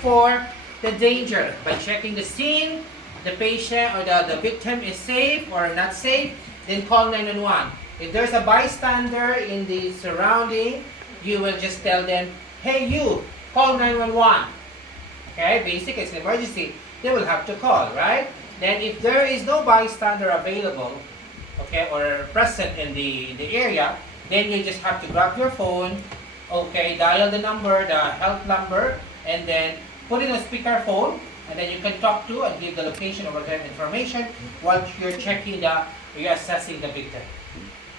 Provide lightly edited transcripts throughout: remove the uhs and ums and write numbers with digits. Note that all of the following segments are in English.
for the danger by checking the scene, the patient or the victim is safe or not safe, then call 911. If there's a bystander in the surrounding, you will just tell them, hey you, call 911. Okay, basic, it's an emergency. They will have to call, right? Then if there is no bystander available, okay, or present in the area, then you just have to grab your phone, okay, dial the number, the health number, and then put in a speakerphone, and then you can talk to and give the location or whatever information while you're you're assessing the victim.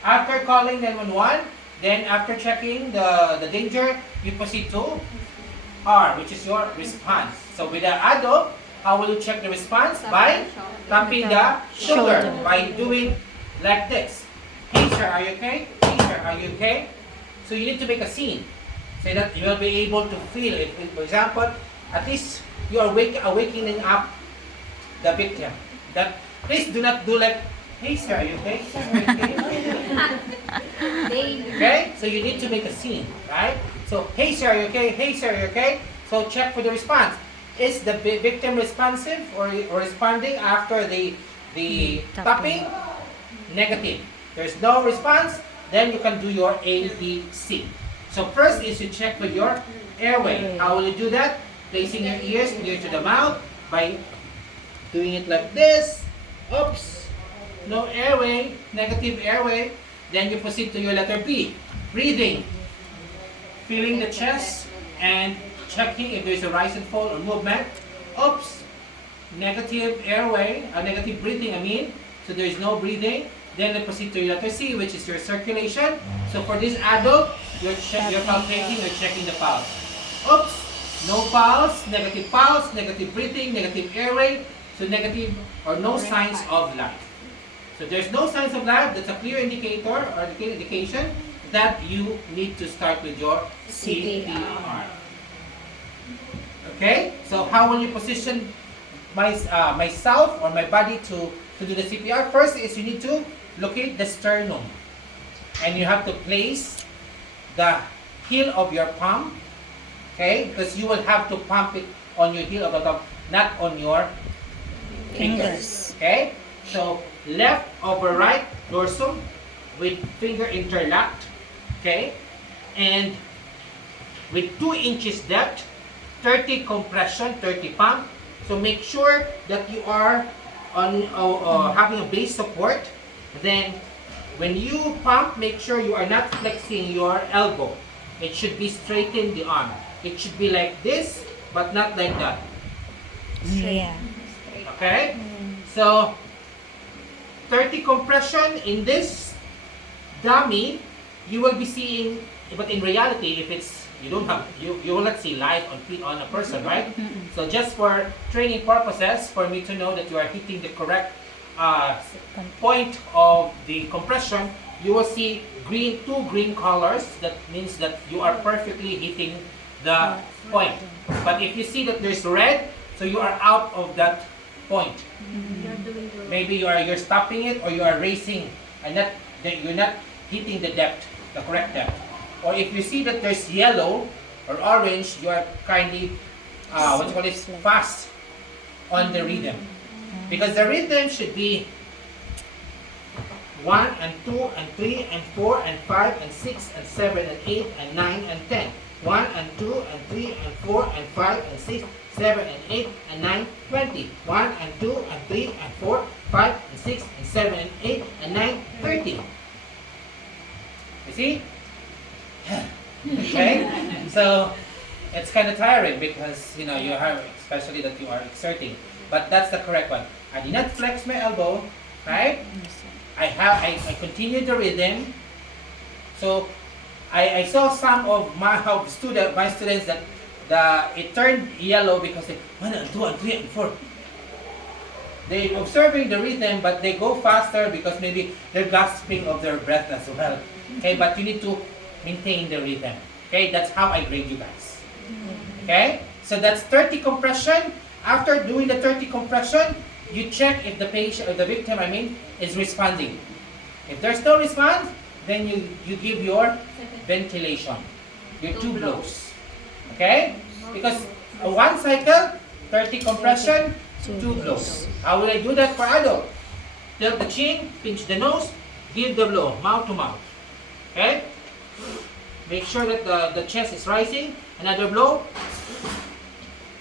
After calling 911, then after checking the danger, you proceed to R, which is your response. So with the adult, how will you check the response? By tapping the shoulder, by doing like this. Hey sir, are you okay? Hey sir, are you okay? So you need to make a scene so that you will be able to feel it. For example, at least you are awakening up the victim. That please do not do like, hey sir, are you okay? Sir, are you okay? Okay? So you need to make a scene, right? So, hey sir, are you okay? Hey sir, are you okay? So check for the response. Is the victim responsive or responding after the tapping? Negative. There's no response, then you can do your ABC. So first is you check with your airway. How will you do that? Placing your ears near to the mouth by doing it like this. Oops. No airway, negative airway. Then you proceed to your letter B. Breathing. Feeling the chest and checking if there's a rise and fall or movement. Oops. Negative airway, negative breathing, I mean. So there is no breathing. Then you proceed to your letter C, which is your circulation. So for this adult, you're palpating, you're checking the pulse. Oops. No pulse, negative breathing, negative airway. So negative or no signs of life. So there's no signs of life. That's a clear indicator or indication that you need to start with your CPR. Okay? So how will you position myself or my body to do the CPR? First is you need to locate the sternum. And you have to place the heel of your palm. Okay? Because you will have to pump it on your heel of the thumb, not on your fingers. Okay? So left over right dorsum with finger interlocked. Okay? And with 2 inches depth, 30 compression, 30 pump. So make sure that you are on having a base support. Then when you pump, make sure you are not flexing your elbow. It should be straighten the arm. It should be like this, but not like that. Yeah. Okay? So 30 compression in this dummy, you will be seeing, but in reality, if it's you will not see live on a person, right? So just for training purposes, for me to know that you are hitting the correct point of the compression, you will see two green colors. That means that you are perfectly hitting the point. But if you see that there's red, so you are out of that point. Maybe you're stopping it or you are racing and you're not hitting the depth, the correct depth. Or if you see that there's yellow or orange, you are kindly fast on the rhythm. Because the rhythm should be 1 and 2 and 3 and 4 and 5 and 6 and 7 and 8 and 9 and 10. 1 and 2 and 3 and 4 and 5 and 6, 7 and 8 and 9, 20. 1 and 2 and 3 and 4, 5 and 6 and 7 and 8 and 9, 30. You see? Okay? So it's kind of tiring because you have, especially that you are exerting. But that's the correct one. I did not flex my elbow, right? I continued the rhythm. So I saw some of my students that it turned yellow because they 1 and 2 and 3 and 4. They observing the rhythm, but they go faster because maybe they're gasping of their breath as well. Okay, but you need to maintain the rhythm. Okay, that's how I grade you guys. Okay, so that's 30 compression. After doing the 30 compression, you check if the patient or the victim, is responding. If there's no response, then you give your ventilation, your 2 blows. Okay? Because One cycle, 30 compression, 2 blows. How will I do that for adult? Tilt the chin, pinch the nose, give the blow, mouth to mouth. Okay? Make sure that the chest is rising. Another blow.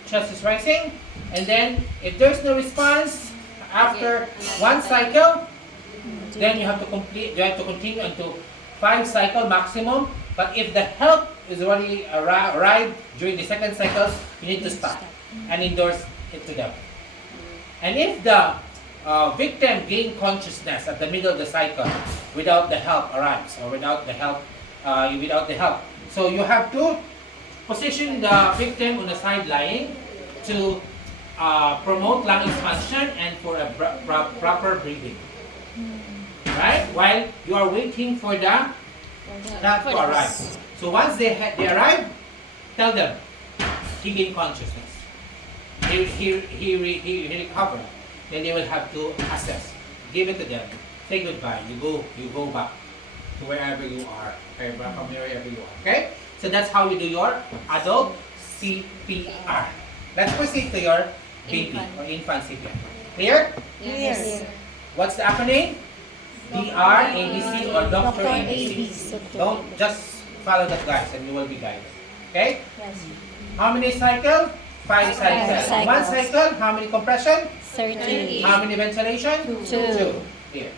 Chest is rising. And then, if there's no response after one cycle, then you have to continue until 5 cycle maximum. But if the help is already arrived during the second cycle, you need to stop and endorse it to them. And if the victim gain consciousness at the middle of the cycle without the help arrives or without the help, so you have to position the victim on the side lying to promote lung expansion and for a proper breathing. Right? While you are waiting for the help to arrive. So once they arrive, tell them he gained consciousness. He recovered. Then they will have to assess. Give it to them. Say goodbye. You go back to wherever you are. From wherever you are. Okay? So that's how you do your adult CPR. Let's proceed to your baby or infant CPR. Clear? Yes. What's the acronym? DR, ABC, or Dr. ABC. Don't just follow that, guys, and you will be guided. Okay? Yes. How many cycles? 5 cycles. cycles. 1 cycle, how many compression? 30. How many ventilation? 2. Here.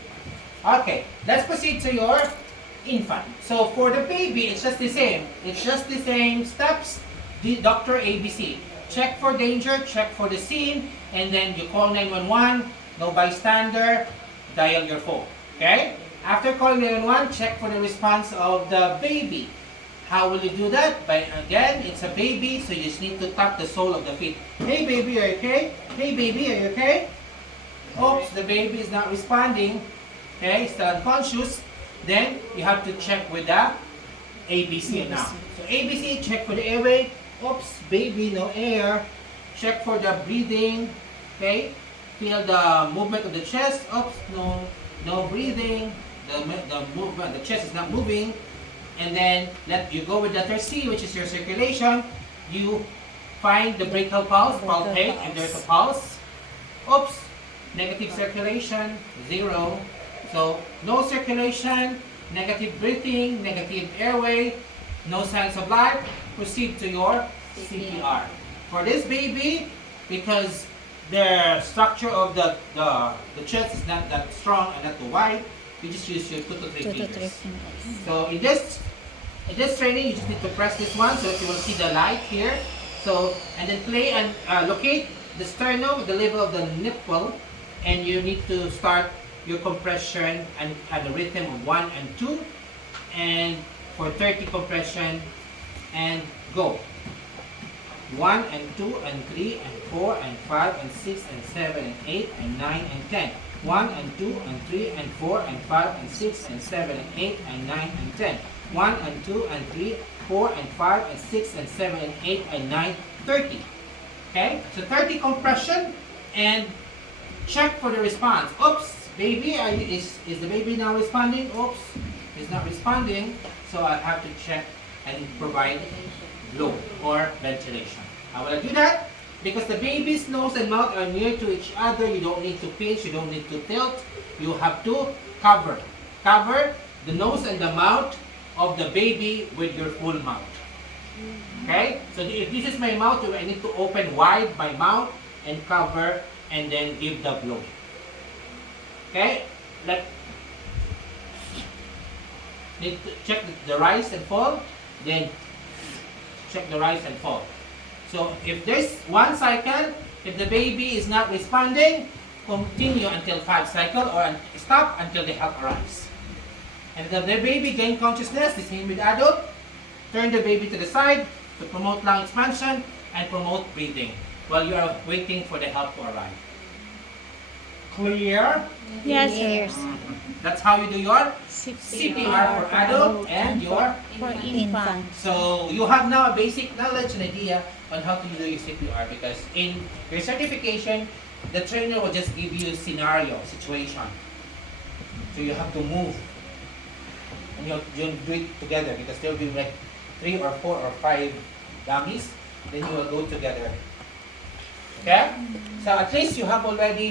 Okay, let's proceed to your infant. So for the baby, it's just the same. It's just the same steps. The Dr. ABC. Check for danger, check for the scene, and then you call 911, no bystander, dial your phone. Okay? After calling 911, check for the response of the baby. How will you do that? Again, it's a baby, so you just need to tap the sole of the feet. Hey baby, are you okay? Hey baby, are you okay? Oops, the baby is not responding. Okay, still unconscious. Then you have to check with the ABC now. So ABC, check for the airway. Oops, baby, no air. Check for the breathing. Okay, feel the movement of the chest. Oops, no breathing. The movement, the chest is not moving. And then you go with letter C, which is your circulation. You find the brachial pulse, palpate if there's a pulse. Oops, negative circulation, 0. So no circulation, negative breathing, negative airway, no signs of life. Proceed to your CPR. For this baby, because the structure of the chest is not that strong and not too wide, you just use your 2 to 3 fingers. So in this training, you just need to press this one so that you will see the light here. So, and then play and locate the sternum at the level of the nipple, and you need to start your compression and at the rhythm of 1 and 2, and for 30 compression, and go. 1 and 2 and 3 and 4 and 5 and 6 and 7 and 8 and 9 and 10. 1 and 2 and 3 and 4 and 5 and 6 and 7 and 8 and 9 and 10. 1 and 2 and 3, 4 and 5 and 6 and 7 and 8 and 9, 30. Okay? So 30 compression and check for the response. Oops, baby, is the baby now responding? Oops, it's not responding. So I have to check and provide blow or ventilation. How will I do that? Because the baby's nose and mouth are near to each other, you don't need to pinch, you don't need to tilt. You have to cover the nose and the mouth of the baby with your full mouth. Okay? So if this is my mouth, I need to open wide my mouth and cover and then give the blow. Okay? Need to check the rise and fall, then check the rise and fall. So if there's 1 cycle, if the baby is not responding, continue until 5 cycle or stop until the help arrives. And if the baby gain consciousness, the same with adult, turn the baby to the side to promote lung expansion and promote breathing while you are waiting for the help to arrive. Clear? Yes, sir. That's how you do your CPR for adult and your For infant. So you have now a basic knowledge and idea on how to do your CPR, because in your certification, the trainer will just give you scenario, situation. So you have to move. And you'll do it together because there will be like 3 or 4 or 5 dummies. then you will go together. Okay? So at least you have already